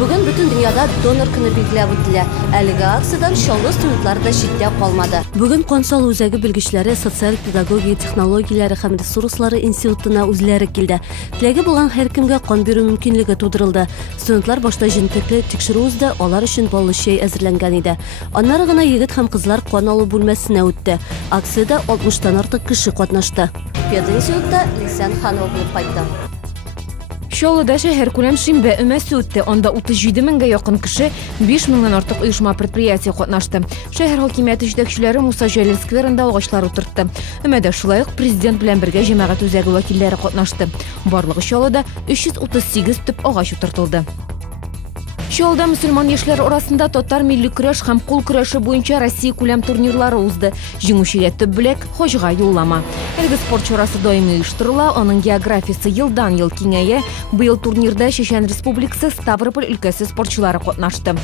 Bugün bütün dünyada donor günü belgilab o'tildi. Әлеге акциядан шоңгы студентлар да читтә калмады. Бүген консул үзәге белгечләре социаль педагогия технологияләре һәм ресурслары институтына үзләре килде. Теләге булган һәркемгә кан бирү мөмкинлеге тудырылды. Студентлар башта җентекле тикшерү узды, алар өчен баллы чәй әзерләнгән иде. Аннары гына егет һәм кызлар кан алу бүлмәсенә үтте. Акциядә 60-тан артык кеше катнашты. Пединститутта Лисан Ханова булып кайтты. Шолыда шәһәр күләм шимбә өмәсе үтте. Анда 37 меңгә якын кеше, 5 меңнән артык оешма предприятие катнашты. Шәһәр хакимияте җитәкчеләре Муса Җәлил скверында агачлар утыртты. Өмәдә шулай ук президент белән бергә җәмәгать үзәге вәкилләре катнашты. Барлыгы Шолыда 338 төп агач утыртылды. Шолда мусульман яшьләр арасында татар милли көрәш һәм кул көрәше буенча Россия күләм турнирлары узды. Җиңүчегә төп бүләк, хаҗга юллама. Әлеге спорт чарасы даими оештырыла, аның географиясе елдан-ел киңәя. Быел турнирда Чечен Республикасы Ставрополь өлкәсе спортчылары катнашты.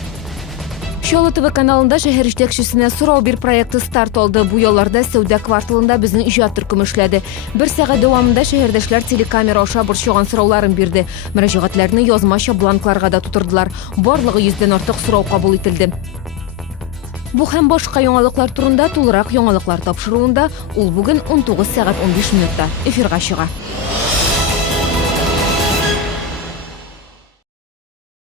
Шолы ТВ каналында шәһәр җитәкчесенә сорау бир проекты старт алды. Бу ялларда сәүдә кварталында безнең иҗат төркеме эшләде. 1 сәгать дәвамында шәһәрдәшләр телекамера аша борчыган сорауларын бирде. Мөрәҗәгатьләрне язмача бланкларга да тутырдылар. Барлыгы 100дән артык сорау кабул ителде. Бу һәм башка яңалыклар турында тулырак яңалыклар тапшыруында ул бүген 19 сәгать 15 минутта эфирга чыга.